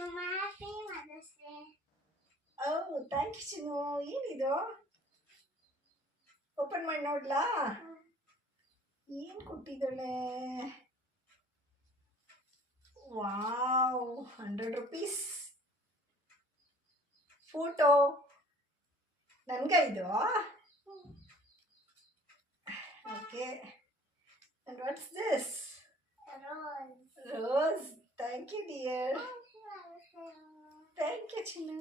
Happy Mother's Day. Oh thank you Chinnu. ಏನಿದು? Open ಮಾಡಿ ನೋಡ್ಲಾ? ಏನು ಕೊಟ್ಟಿದ್ದಾಳೆ? Wow, 100 rupees photo. ನನ್ಗ ಇದು? Okay. And what's this? Rose. Thank you, dear. Thank you, ಚಿನ್ನು.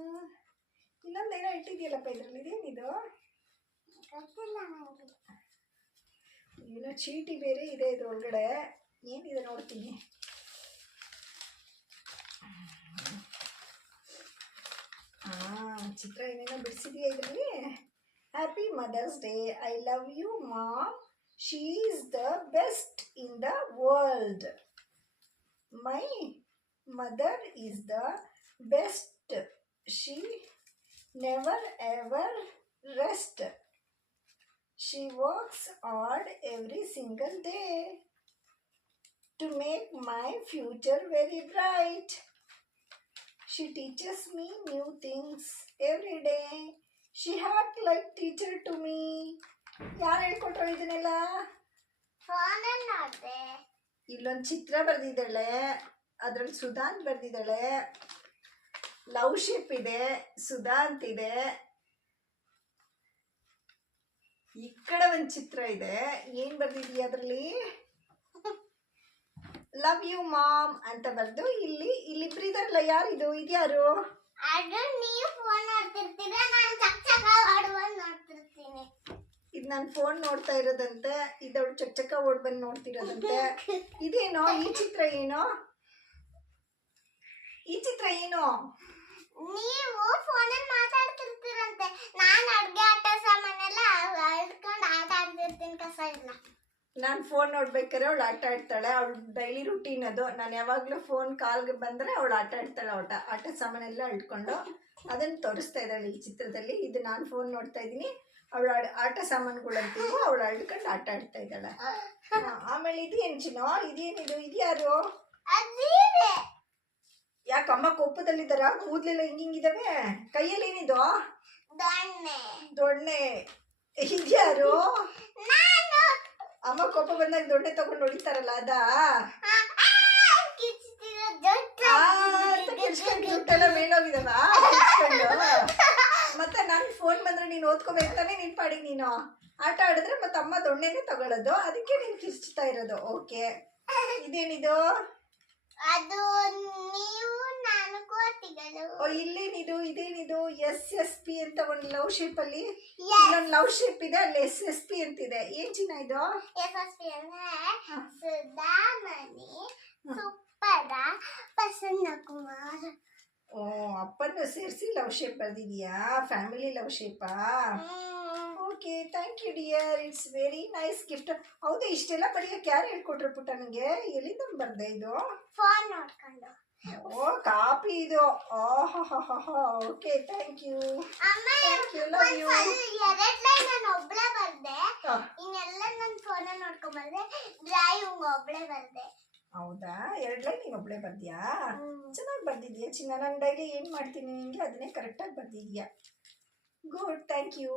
ಇನ್ನೊಂದೇನೋ ಇಟ್ಟಿದೆಯಲ್ಲಪ್ಪ ಇದರಲ್ಲಿ. ಇದೇನಿದು? ಏನೋ ಚೀಟಿ ಬೇರೆ ಇದೆ ಇದ್ರೊಳಗಡೆ. ಏನಿದೆ ನೋಡ್ತೀನಿ. ಚಿತ್ರ ಏನೇನೋ ಬಿಡಿಸಿದೆಯಾ ಇದರಲ್ಲಿ. Happy mother's day. I love you mom. She is the best in the world. My mother is the best. She never ever rest. She works hard every single day to make my future very bright. She teaches me new things every day. She act like teacher to me. ಯಾರು ಹೇಳ್ಕೊಟ್ರು ಇದನ್ನೆಲ್ಲ? ಫೋನಲ್ಲಿ ನೋಡಿದೆ. ಇಲ್ಲೊಂದು ಚಿತ್ರ ಬರೆದಿದ್ದಾಳೆ, ಅದ್ರಲ್ಲಿ ಸುಧಾ ಅಂತ ಬರೆದಿದ್ದಾಳೆ. Love shape ಇದೆ, ಸುಧಾ ಅಂತಿದೆ. ಈ ಕಡೆ ಒಂದು ಚಿತ್ರ ಇದೆ. ಏನ್ ಬರ್ದಿದೀಯ ಅದರಲ್ಲಿ? ಲವ್ ಯು ಮಾಮ್ ಅಂತ ಬರ್ದು ಇಲ್ಲಿ ಇಲ್ಲಿಬ್ರು ಇದಾರಲ್ಲ, ಯಾರಿದು? ಇದ್ಯಾರು? ಅದು ನೀವು ಫೋನ್ ನೋಡ್ತಿರ್ತೀರಾ, ನಾನು ಚಕ್ಕ ಓಡ್ಬಂದು ನೋಡ್ತಿರ್ತೀನಿ. ಇದು ನಾನು ಫೋನ್ ನೋಡ್ತಾ ಇರೋದಂತೆ, ಇದವಳು ಚಕ್ಕ ಓಡ್ ಬಂದು ನೋಡ್ತಿರೋದಂತೆ. ಇದೇನೋ? ಈ ಚಿತ್ರ ಏನೋ? ಈ ಚಿತ್ರ ಏನೋ? ನೀವು ಫೋನಲ್ಲಿ ಮಾತಾಡ್ತಿರ್ತೀರಂತೆ, ನಾನು ಅಡ್ಗೆ ಆಟ ಸಾಮಾನೆಲ್ಲ ಅಳ್ಕೊಂಡು ಆಟ ಆಡ್ತಿರ್ತೀನಿ. ಕಸ ಇಲ್ಲ. ನಾನು ಫೋನ್ ನೋಡ್ಬೇಕಾದ್ರೆ ಅವಳು ಆಟ ಆಡ್ತಾಳೆ. ಅವಳು ಡೈಲಿ ರುಟೀನ್ ಅದು. ನಾನು ಯಾವಾಗಲೂ ಫೋನ್ ಕಾಲ್ಗೆ ಬಂದರೆ ಅವಳು ಆಟ ಆಡ್ತಾಳೆ. ಆಟ ಸಾಮಾನೆಲ್ಲ ಅಳ್ಕೊಂಡು ಅದನ್ನು ತೋರಿಸ್ತಾ ಇದ್ದಾಳೆ ಈ ಚಿತ್ರದಲ್ಲಿ. ಇದು ನಾನು ಫೋನ್ ನೋಡ್ತಾ ಇದ್ದೀನಿ, ಅವಳು ಆಟ ಸಾಮಾನುಗಳಂತೀವಿ, ಅವಳು ಅಳ್ಕೊಂಡು ಆಟ ಆಡ್ತಾ ಇದ್ದಾಳೆ. ಆಮೇಲೆ ಇದೇನು ಚಿನ್ನೋ? ಇದೇನಿದು? ಇದ್ಯಾರು? ಯಾಕಮ್ಮ ಕೋಪದಲ್ಲಿದ್ದಾರ? ಕೂದಲೆಲ್ಲ ಹಿಂಗಿದಾವೆ. ಕೈಯಲ್ಲಿ ಏನಿದು? ದೊಣ್ಣೆ. ಇದ್ಯಾರು? ಅಮ್ಮ ಕೋಪ ಬಂದಾಗ ದೊಣ್ಣೆ ತಗೊಂಡು ಹೊಡಿತಾರಲ್ಲ, ಅದಾ? ಜುಟ್ಟೆಲ್ಲ ಮೇಲೋಗಿದಾವ. ಮತ್ತೆ ನಾನು ಫೋನ್ ಬಂದ್ರೆ ನೀನು ಓದ್ಕೋಬೇಕು ತಾನೆ, ನಿನ್ ಪಾಡಿಗೆ ನೀನು ಆಟ ಆಡಿದ್ರೆ ಮತ್ತೆ ಅಮ್ಮ ದೊಣ್ಣೆನೆ ತಗೊಳ್ಳೋದು, ಅದಕ್ಕೆ ನೀನು ಕಿರ್ಚ್ತಾ ಇರೋದು. ಓಕೆ. ಇದೇನಿದು? ಅದು ನೀವು ನಾನು ಕೋತಿಗಳು. ಓ, ಇಲ್ಲೇನಿದು? ಇದೇನಿದು? SSP ಅಂತ ಒಂದು ಲವ್ ಶೇಪ್ ಅಲ್ಲಿ ಇನ್ನೊಂದು ಲವ್ ಶೇಪ್ ಇದೆ, ಅಲ್ಲಿ SSP ಅಂತಿದೆ. ಏನ್ ಚಿನ್ನ ಇದು? SSP ಅಂದ್ರೆ ಸುಧಾಮಣಿ ಸುಪ್ಪದ ಪ್ರಸನ್ನ ಕುಮಾರ್. ಓ, ಅಪ್ಪನ ಸೇರಿಸಿ ಲವ್ ಶೇಪ್ ಬರ್ದಿದ್ಯಾ? ಫ್ಯಾಮಿಲಿ ಲವ್ ಶೇಪಾ? Okay, thank you dear. It's very nice gift. ಹೌದಾ, ಇಷ್ಟೆಲ್ಲ ಬರೆಯಕ್ಕೆ ಯಾರು ಹೇಳ್ಕೊಟ್ರು ಪುಟ್ಟ ನನಗೆ? ಎಲ್ಲಿಂದ ಬರ್ದೆ ಇದು? ಫೋನ್ ನೋಡ್ಕೊಂಡು. ಓ, ಕಾಪಿ ಇದು. Okay, thank you. Thank you, love you. 2 line ನಾನು ಒಬ್ಳೆ ಬರ್ದೆ, ಇನ್ನೆಲ್ಲ ನನ್ನ ಫೋನಲ್ಲಿ ನೋಡ್ಕೊಂಡ್ ಬರ್ದೆ. ಡ್ರಾಯಿಂಗ್ ಒಬ್ಳೆ ಬರ್ದೆ. ಹೌದಾ? 2 ಲೈನ್ ನೀನು ಒಬ್ಳೆ ಬರ್ದ್ಯಾ? ಚೆನ್ನಾಗಿ ಬರ್ದಿದ್ಯಾ ಚಿನ್ನ. ನಾನು ಡೈಲಿ ಏನು ಮಾಡ್ತೀನಿ ನಿಮಗೆ ಅದನ್ನೇ ಕರೆಕ್ಟಾಗಿ ಬರ್ದಿದ್ಯಾ. Good, thank you.